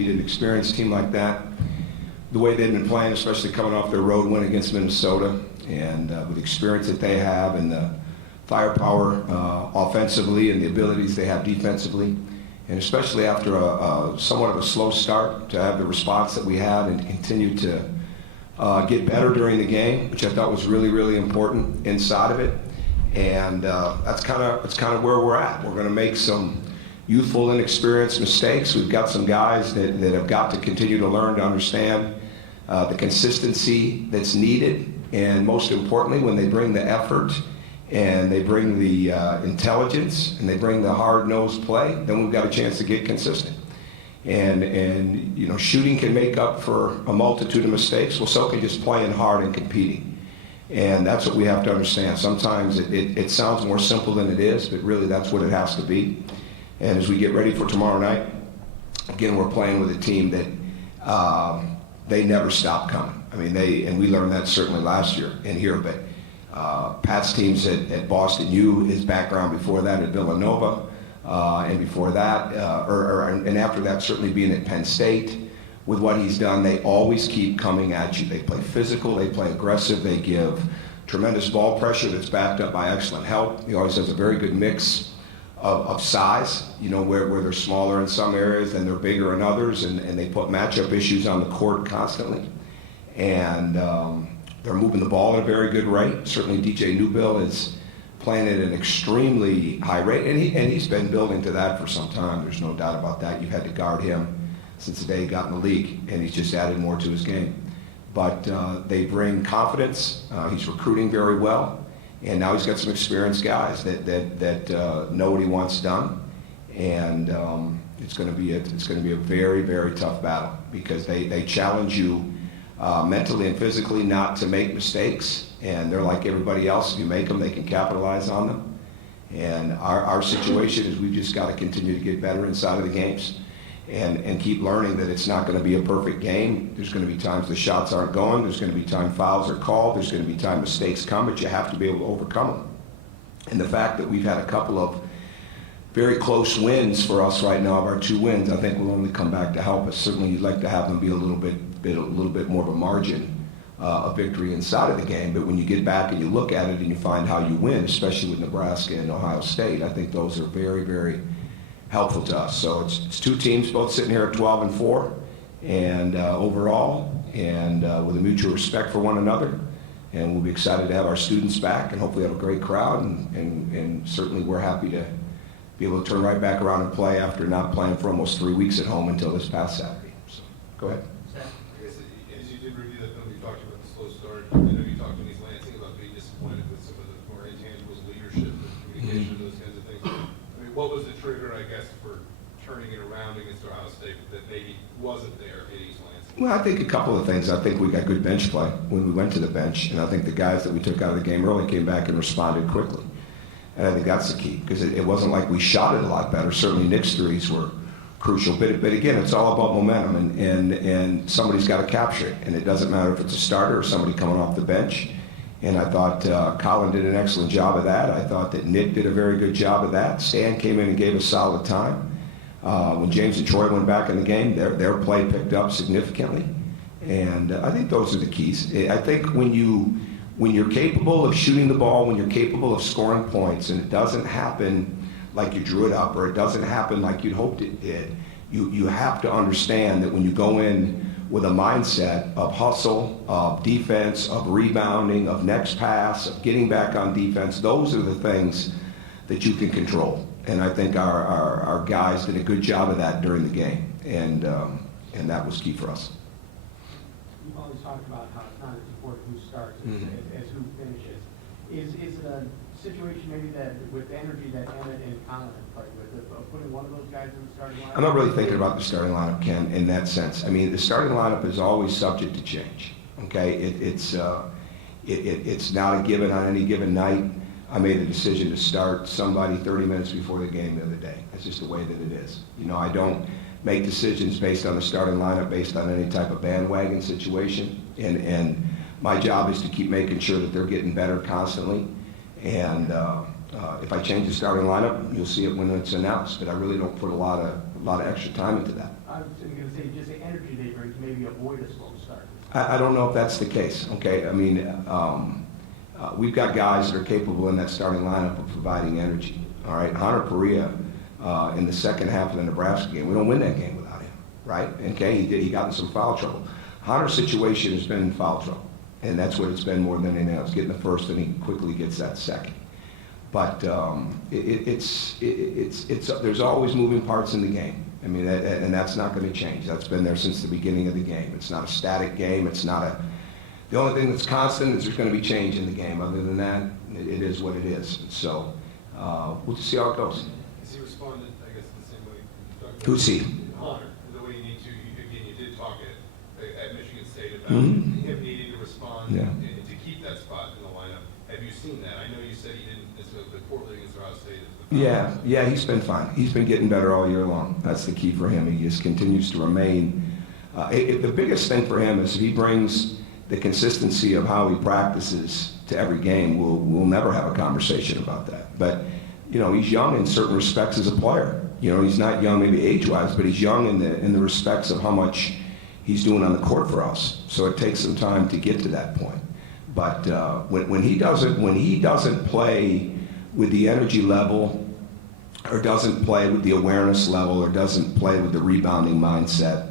beat an experienced team like that. The way they've been playing, especially coming off their road win against Minnesota, and with the experience that they have and the firepower offensively and the abilities they have defensively, and especially after a somewhat of a slow start, to have the response that we had and to continue to get better during the game, which I thought was really, really important inside of it. And that's kind of where we're at. We're going to make some youthful, inexperienced mistakes. We've got some guys that have got to continue to learn to understand the consistency that's needed, and most importantly, when they bring the effort and they bring the intelligence and they bring the hard-nosed play, then we've got a chance to get consistent. And you know, shooting can make up for a multitude of mistakes. Well, so can just playing hard and competing. And that's what we have to understand. Sometimes it sounds more simple than it is, but really that's what it has to be. And as we get ready for tomorrow night, again, we're playing with a team that they never stop coming. I mean, and we learned that certainly last year in here, but Pat's teams at Boston U, his background before that at Villanova, and before that, and after that, certainly being at Penn State, with what he's done, they always keep coming at you. They play physical, they play aggressive, they give tremendous ball pressure that's backed up by excellent help. He always has a very good mix of size, you know, where they're smaller in some areas and they're bigger in others, and they put matchup issues on the court constantly. And they're moving the ball at a very good rate. Certainly DJ Newbill is playing at an extremely high rate, and he's been building to that for some time. There's no doubt about that. You've had to guard him since the day he got in the league, and he's just added more to his game. But they bring confidence. He's recruiting very well, and now he's got some experienced guys that know what he wants done. And it's going to be a very, very tough battle, because they challenge you mentally and physically not to make mistakes. And they're like everybody else. If you make them, they can capitalize on them. And our situation is we've just got to continue to get better inside of the games and keep learning that it's not going to be a perfect game. There's going to be times the shots aren't going. There's going to be time fouls are called. There's going to be time mistakes come, but you have to be able to overcome them. And the fact that we've had a couple of very close wins for us right now, of our 2 wins, I think will only come back to help us. Certainly you'd like to have them be a little bit more of a margin of victory inside of the game, but when you get back and you look at it and you find how you win, especially with Nebraska and Ohio State, I think those are very, very helpful to us. So it's 2 teams both sitting here at 12-4, and overall, and with a mutual respect for one another, and we'll be excited to have our students back and hopefully have a great crowd, and certainly we're happy to be able to turn right back around and play after not playing for almost 3 weeks at home until this past Saturday. So go ahead. As you did review that film, you talked about the slow start. I know you talked to Denise Lansing about being disappointed with some of the more intangibles, leadership, and communication, those kinds of things. I mean, what was the trigger, I guess, for turning it around against Ohio State that maybe wasn't there at East Lansing? Well, I think a couple of things. I think we got good bench play when we went to the bench, and I think the guys that we took out of the game early came back and responded quickly. And I think that's the key, because it wasn't like we shot it a lot better. Certainly Nick's threes were crucial, but again, it's all about momentum, and somebody's got to capture it, and it doesn't matter if it's a starter or somebody coming off the bench. And I thought Colin did an excellent job of that. I thought that Nick did a very good job of that. Stan came in and gave us solid time. When James and Troy went back in the game, their play picked up significantly, and I think those are the keys. I think when you're capable of shooting the ball, when you're capable of scoring points, and it doesn't happen like you drew it up, or it doesn't happen like you'd hoped it did, you have to understand that when you go in with a mindset of hustle, of defense, of rebounding, of next pass, of getting back on defense, those are the things that you can control. And I think our guys did a good job of that during the game, and that was key for us. You've always talked about how it's not as important who starts as who finishes. Is it a situation maybe that with the energy that Emmett and Colin have played with, of putting one of those guys in the starting lineup? I'm not really thinking about the starting lineup, Ken, in that sense. I mean, the starting lineup is always subject to change. Okay, it's not a given on any given night. I made a decision to start somebody 30 minutes before the game the other day. That's just the way that it is. You know, I don't make decisions based on the starting lineup, based on any type of bandwagon situation. And my job is to keep making sure that they're getting better constantly. And if I change the starting lineup, you'll see it when it's announced. But I really don't put a lot of extra time into that. I was going to say, just the energy they bring to maybe avoid a slow start? I don't know if that's the case, okay? I mean, we've got guys that are capable in that starting lineup of providing energy, all right? Hunter Perea, in the second half of the Nebraska game, we don't win that game without him, right? Okay, he got in some foul trouble. Hunter's situation has been in foul trouble, and that's what it's been more than anything else, getting the first, and he quickly gets that second. But there's always moving parts in the game. I mean, and that's not going to change. That's been there since the beginning of the game. It's not a static game. It's not the only thing that's constant is there's going to be change in the game. Other than that, it is what it is. So we'll just see how it goes. Has he responded, I guess, the same way you talked about? Who's he? Hunter, the way you need to. Again, you did talk at Michigan State about Mm-hmm. him needing to respond Yeah. and to keep that spot in the lineup. Have you seen that? I know you said he didn't. It's the poorly against Ohio State. Yeah, he's been fine. He's been getting better all year long. That's the key for him. He just continues to remain. The biggest thing for him is if he brings the consistency of how he practices to every game, we'll never have a conversation about that. But, he's young in certain respects as a player. He's not young maybe age-wise, but he's young in the respects of how much he's doing on the court for us. So it takes some time to get to that point. But when he doesn't play with the energy level, or doesn't play with the awareness level, or doesn't play with the rebounding mindset,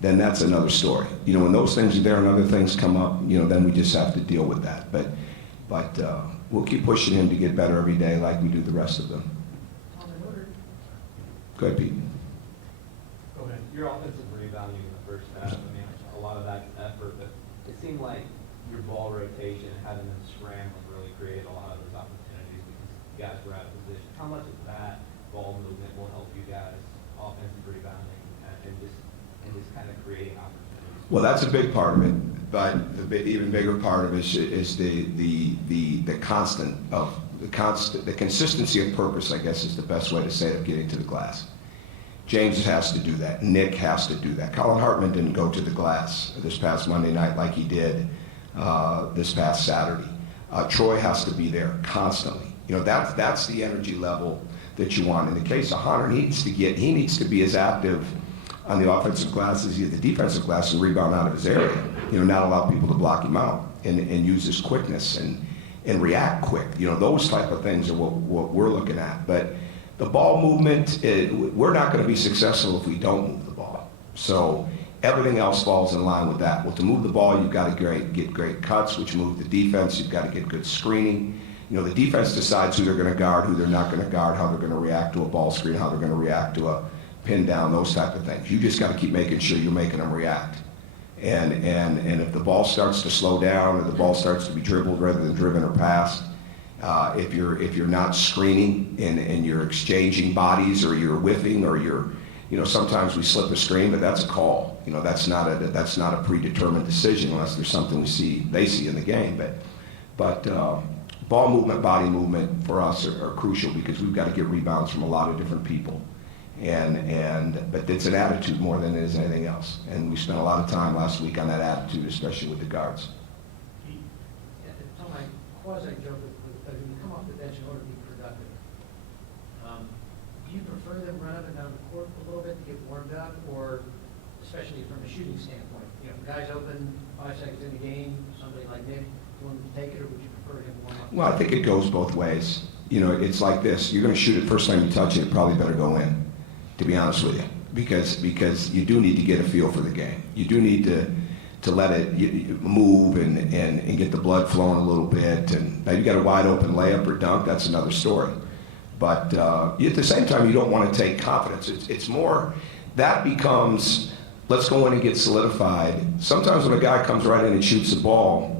then that's another story. When those things are there and other things come up, then we just have to deal with that. But we'll keep pushing him to get better every day like we do the rest of them. Go ahead, Pete. Go ahead. Your offensive rebounding in the first half, I mean, a lot of that effort, but it seemed like your ball rotation, having them scrambling, really created a lot of those opportunities because you guys were out of position. How much of that ball movement will help you guys offensive rebounding and just kind of creating opportunities? Well, that's a big part of it, but the even bigger part of it is the consistency of purpose, I guess, is the best way to say it, of getting to the glass. James has to do that. Nick has to do that. Colin Hartman didn't go to the glass this past Monday night like he did this past Saturday. Troy has to be there constantly. That's the energy level that you want. In the case of Hunter, he needs to be as active on the offensive glass as he is the defensive glass and rebound out of his area. Not allow people to block him out and use his quickness and react quick. Those type of things are what we're looking at. But the ball movement, we're not going to be successful if we don't move the ball. So everything else falls in line with that. Well, to move the ball, you've got to get great cuts, which move the defense. You've got to get good screening. The defense decides who they're going to guard, who they're not going to guard, how they're going to react to a ball screen, how they're going to react to a pin down, those type of things. You just got to keep making sure you're making them react. And if the ball starts to slow down, or the ball starts to be dribbled rather than driven or passed, if you're not screening and you're exchanging bodies, or you're whiffing, or you're, sometimes we slip a screen, but that's a call. That's not a predetermined decision unless there's something they see in the game. But ball movement, body movement for us are crucial because we've got to get rebounds from a lot of different people. But it's an attitude more than it is anything else. And we spent a lot of time last week on that attitude, especially with the guards. Yeah, Tom, I quasi-joke but when you come off the bench in order to be productive, do you prefer them run up and down the court a little bit to get warmed up, or especially from a shooting standpoint? Guys open 5 seconds in the game, somebody like Nick, you want him to take it, or would you prefer him to warm up? Well, I think it goes both ways. It's like this. You're going to shoot it first time you touch it, it probably better go in, to be honest with you, because you do need to get a feel for the game. You do need to let it move and get the blood flowing a little bit. And now you got a wide open layup or dunk, that's another story. But at the same time, you don't want to take confidence. It's more, that becomes, let's go in and get solidified. Sometimes when a guy comes right in and shoots the ball,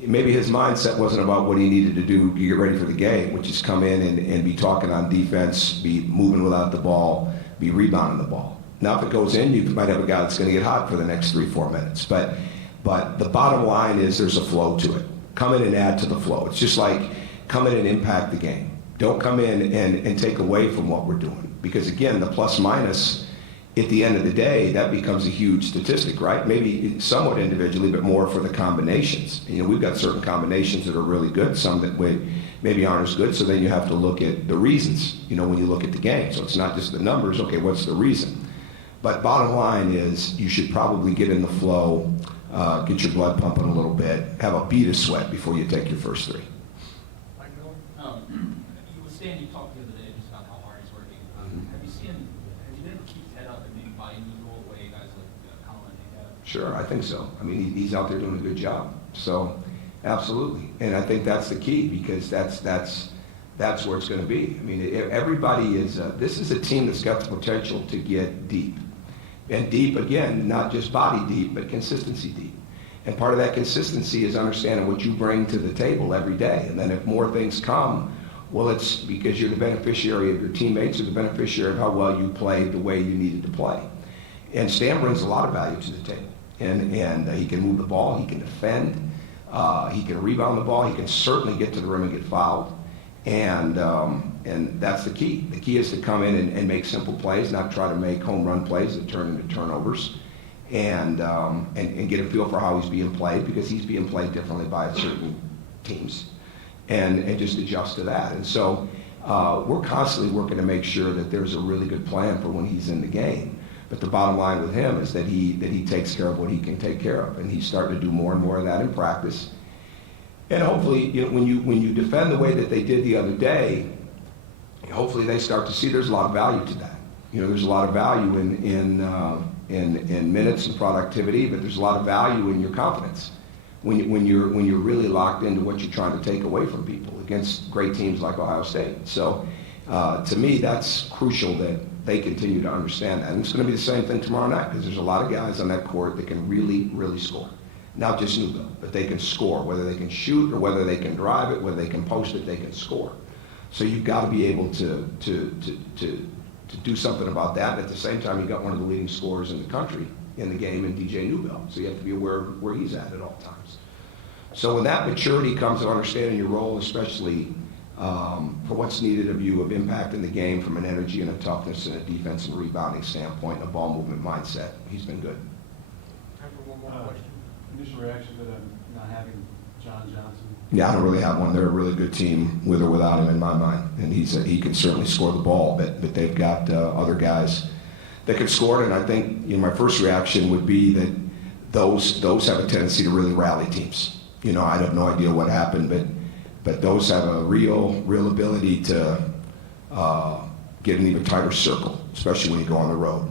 maybe his mindset wasn't about what he needed to do to get ready for the game, which is come in and be talking on defense, be moving without the ball, be rebounding the ball. Now, if it goes in, you might have a guy that's going to get hot for the next 3-4 minutes. But the bottom line is there's a flow to it. Come in and add to the flow. It's just like come in and impact the game. Don't come in and take away from what we're doing. Because, again, the plus-minus, at the end of the day, that becomes a huge statistic, right? Maybe somewhat individually, but more for the combinations. We've got certain combinations that are really good, some that maybe aren't as good, so then you have to look at the reasons, when you look at the game. So it's not just the numbers, okay, what's the reason? But bottom line is you should probably get in the flow, get your blood pumping a little bit, have a bead of sweat before you take your first three. Stan, you talked the other day just about how hard he's working. Have you been able to keep his head up and maybe buy into his role the way guys like Colin have? Sure, I think so. I mean, he's out there doing a good job. So, absolutely. And I think that's the key because that's where it's going to be. I mean, everybody is, this is a team that's got the potential to get deep. And deep, again, not just body deep, but consistency deep. And part of that consistency is understanding what you bring to the table every day. And then if more things come, well, it's because you're the beneficiary of your teammates or the beneficiary of how well you played the way you needed to play. And Stan brings a lot of value to the table. And he can move the ball, he can defend, he can rebound the ball, he can certainly get to the rim and get fouled. And that's the key. The key is to come in and make simple plays, not try to make home run plays that turn into turnovers. And get a feel for how he's being played because he's being played differently by certain teams. And just adjust to that. And so we're constantly working to make sure that there's a really good plan for when he's in the game. But the bottom line with him is that he takes care of what he can take care of. And he's starting to do more and more of that in practice. And hopefully, when you defend the way that they did the other day, hopefully they start to see there's a lot of value to that. There's a lot of value in minutes and productivity, but there's a lot of value in your confidence when you're really locked into what you're trying to take away from people against great teams like Ohio State. So to me, that's crucial that they continue to understand that. And it's going to be the same thing tomorrow night because there's a lot of guys on that court that can really, really score. Not just Newville, but they can score. Whether they can shoot or whether they can drive it, whether they can post it, they can score. So you've got to be able to do something about that. And at the same time, you got one of the leading scorers in the country in the game in DJ Newville. So you have to be aware of where he's at all times. So when that maturity comes of understanding your role, especially for what's needed of you of impact in the game from an energy and a toughness and a defense and rebounding standpoint and a ball movement mindset, he's been good. Time for one more question. Initial reaction to them not having John Johnson? Yeah, I don't really have one. They're a really good team with or without him in my mind. And he can certainly score the ball, but they've got other guys that can score. And I think my first reaction would be that those have a tendency to really rally teams. I have no idea what happened, but those have a real ability to get an even tighter circle, especially when you go on the road.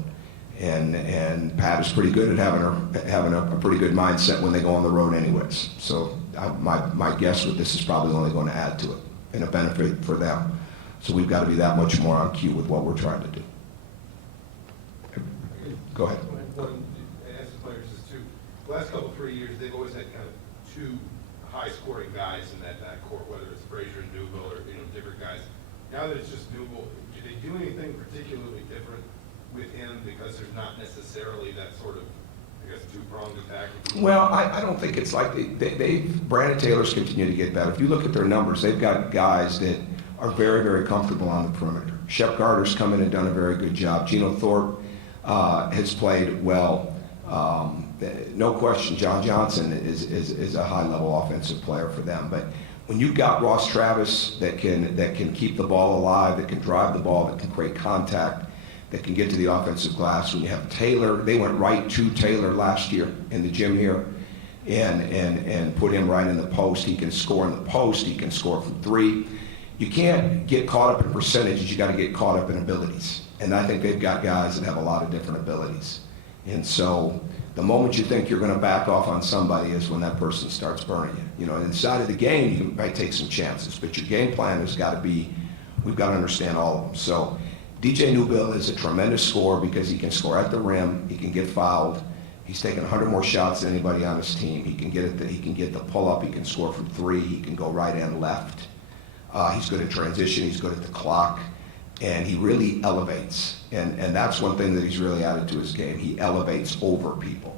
And Pat is pretty good at having a pretty good mindset when they go on the road anyways. So my guess with this is probably only going to add to it and a benefit for them. So we've got to be that much more on cue with what we're trying to do. Go ahead. As the players is too, the last couple 3 years, they've always had kind of two high-scoring guys in that court, whether it's Frazier and Newville or different guys. Now that it's just Newville, do they do anything particularly different with him because there's not necessarily that sort of, I guess, two-pronged attack? Well, I don't think it's like Brandon Taylor's continue to get better. If you look at their numbers, they've got guys that are very, very comfortable on the perimeter. Shep Gardner's come in and done a very good job. Geno Thorpe has played well. No question, John Johnson is a high-level offensive player for them. But when you've got Ross Travis that can keep the ball alive, that can drive the ball, that can create contact, that can get to the offensive glass. When you have Taylor, they went right to Taylor last year in the gym here and put him right in the post. He can score in the post. He can score from three. You can't get caught up in percentages. You got to get caught up in abilities. And I think they've got guys that have a lot of different abilities. And so the moment you think you're going to back off on somebody is when that person starts burning you. Inside of the game, you might take some chances, but your game plan has got to be, we've got to understand all of them. So DJ Newville is a tremendous scorer because he can score at the rim, he can get fouled, he's taken 100 more shots than anybody on his team, he can get the pull-up, he can score from three, he can go right and left. He's good at transition, he's good at the clock, and he really elevates. And that's one thing that he's really added to his game. He elevates over people.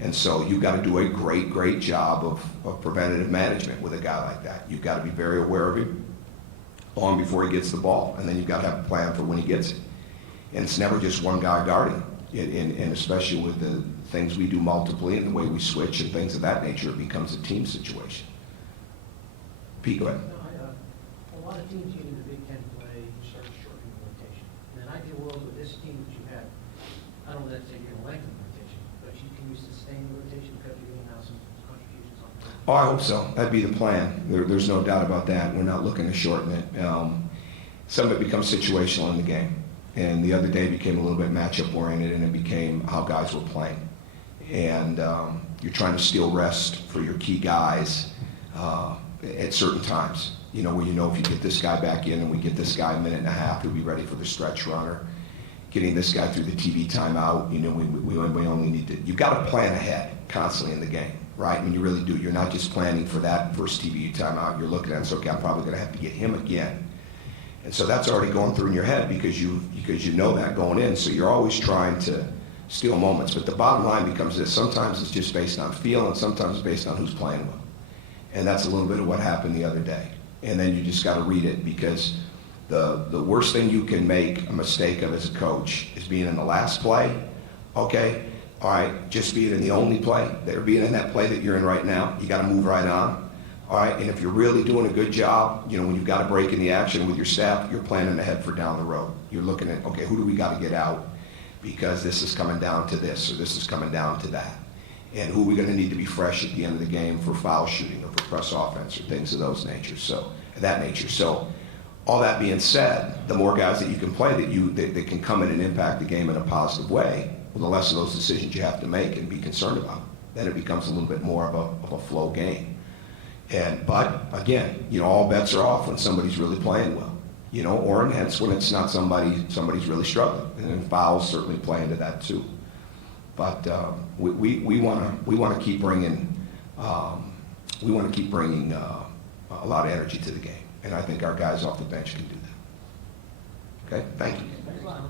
And so you've got to do a great, great job of preventative management with a guy like that. You've got to be very aware of him long before he gets the ball, and then you've got to have a plan for when he gets it. And it's never just one guy guarding, and especially with the things we do multiply and the way we switch and things of that nature, it becomes a team situation. Pete, go ahead. A lot of teams get into Big Ten play, start shortening the rotation. In an ideal world with this team that you have, I don't know that you're going to lengthen the rotation, but can you sustain the rotation because you're getting now some contributions on it? Oh, I hope so. That'd be the plan. There's no doubt about that. We're not looking to shorten it. Some of it becomes situational in the game. And the other day became a little bit matchup oriented, and it became how guys were playing. And you're trying to steal rest for your key guys at certain times. You know, where you know if you get this guy back in and we get this guy a minute and a half, he'll be ready for the stretch runner. Getting this guy through the TV timeout, you know, we only need to, you've got to plan ahead constantly in the game, right? I mean, you really do. You're not just planning for that first TV timeout. You're looking at it, so okay, I'm probably going to have to get him again. And so that's already going through in your head because you know that going in. So you're always trying to steal moments. But the bottom line becomes this. Sometimes it's just based on feel, and sometimes it's based on who's playing well. And that's a little bit of what happened the other day. And then you just got to read it, because the worst thing you can make a mistake of as a coach is being in the last play. Okay, all right, just being in the only play, being in that play that you're in right now. You got to move right on. All right, and if you're really doing a good job, you know, when you've got a break in the action with your staff, you're planning ahead for down the road. You're looking at, okay, who do we got to get out because this is coming down to this or this is coming down to that. And who are we going to need to be fresh at the end of the game for foul shooting or for press offense or things of that nature. So all that being said, the more guys that you can play that can come in and impact the game in a positive way, well, the less of those decisions you have to make and be concerned about. Then it becomes a little bit more of a flow game. But again, you know, all bets are off when somebody's really playing well, you know, or hence when it's not somebody's really struggling, and then fouls certainly play into that too. But we want to keep bringing a lot of energy to the game, and I think our guys off the bench can do that. Okay, thank you. Thanks a lot.